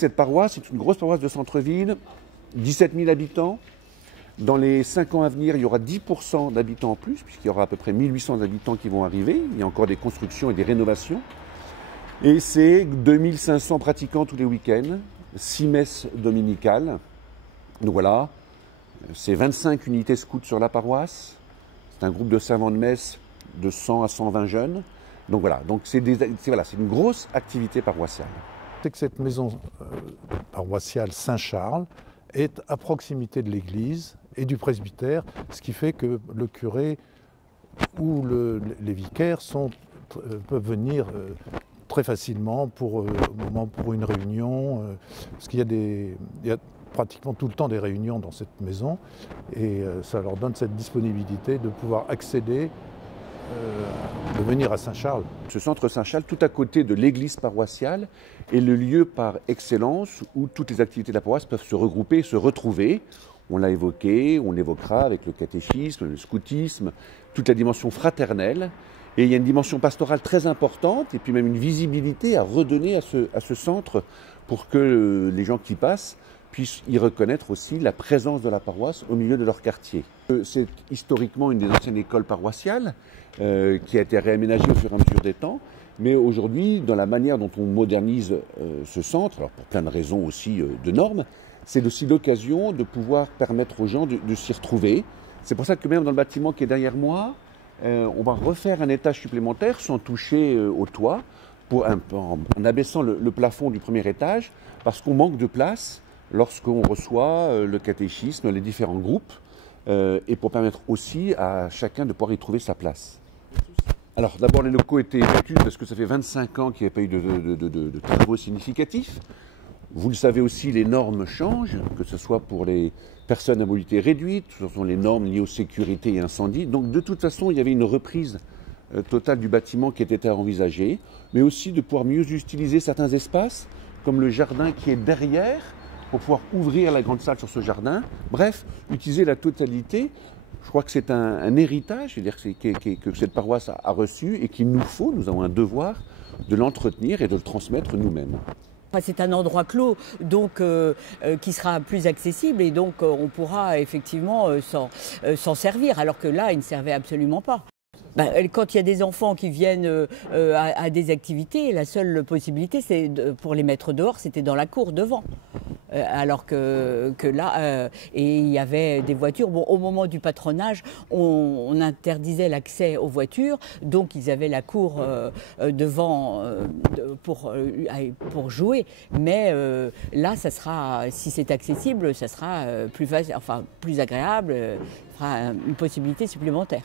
cette paroisse, c'est une grosse paroisse de centre-ville, 17 000 habitants. Dans les 5 ans à venir, il y aura 10% d'habitants en plus, puisqu'il y aura à peu près 1800 habitants qui vont arriver. Il y a encore des constructions et des rénovations. Et c'est 2500 pratiquants tous les week-ends, 6 messes dominicales. Donc voilà, c'est 25 unités scouts sur la paroisse. C'est un groupe de servants de messe de 100 à 120 jeunes. Donc voilà, donc c'est une grosse activité paroissiale. C'est que cette maison paroissiale Saint-Charles est à proximité de l'église et du presbytère, ce qui fait que le curé ou les vicaires peuvent venir très facilement pour une réunion, parce qu'il y a pratiquement tout le temps des réunions dans cette maison, et ça leur donne cette disponibilité de pouvoir accéder, de venir à Saint-Charles. Ce centre Saint-Charles, tout à côté de l'église paroissiale, est le lieu par excellence où toutes les activités de la paroisse peuvent se regrouper, se retrouver. On l'a évoqué, on l'évoquera avec le catéchisme, le scoutisme, toute la dimension fraternelle. Et il y a une dimension pastorale très importante et puis même une visibilité à redonner à ce centre pour que les gens qui passent puissent y reconnaître aussi la présence de la paroisse au milieu de leur quartier. C'est historiquement une des anciennes écoles paroissiales qui a été réaménagée au fur et à mesure des temps. Mais aujourd'hui, dans la manière dont on modernise ce centre, alors pour plein de raisons aussi de normes, c'est aussi l'occasion de pouvoir permettre aux gens de s'y retrouver. C'est pour ça que même dans le bâtiment qui est derrière moi, on va refaire un étage supplémentaire sans toucher au toit, en abaissant le plafond du premier étage, parce qu'on manque de place lorsqu'on reçoit le catéchisme, les différents groupes, et pour permettre aussi à chacun de pouvoir y trouver sa place. Alors d'abord les locaux étaient vétus parce que ça fait 25 ans qu'il n'y a pas eu de travaux significatifs. Vous le savez aussi, les normes changent, que ce soit pour les personnes à mobilité réduite, ce sont les normes liées aux sécurités et incendies. Donc de toute façon, il y avait une reprise totale du bâtiment qui était à envisager, mais aussi de pouvoir mieux utiliser certains espaces, comme le jardin qui est derrière, pour pouvoir ouvrir la grande salle sur ce jardin. Bref, utiliser la totalité. Je crois que c'est un héritage, c'est-à-dire que cette paroisse a reçu et qu'il nous avons un devoir de l'entretenir et de le transmettre nous-mêmes. C'est un endroit clos, donc qui sera plus accessible et donc on pourra effectivement s'en servir, alors que là, il ne servait absolument pas. Quand il y a des enfants qui viennent à des activités, la seule possibilité, pour les mettre dehors, c'était dans la cour devant. Alors que là, et il y avait des voitures. Bon, au moment du patronage, on interdisait l'accès aux voitures, donc ils avaient la cour devant pour jouer. Mais là, ça sera, si c'est accessible, ça sera plus agréable, fera une possibilité supplémentaire.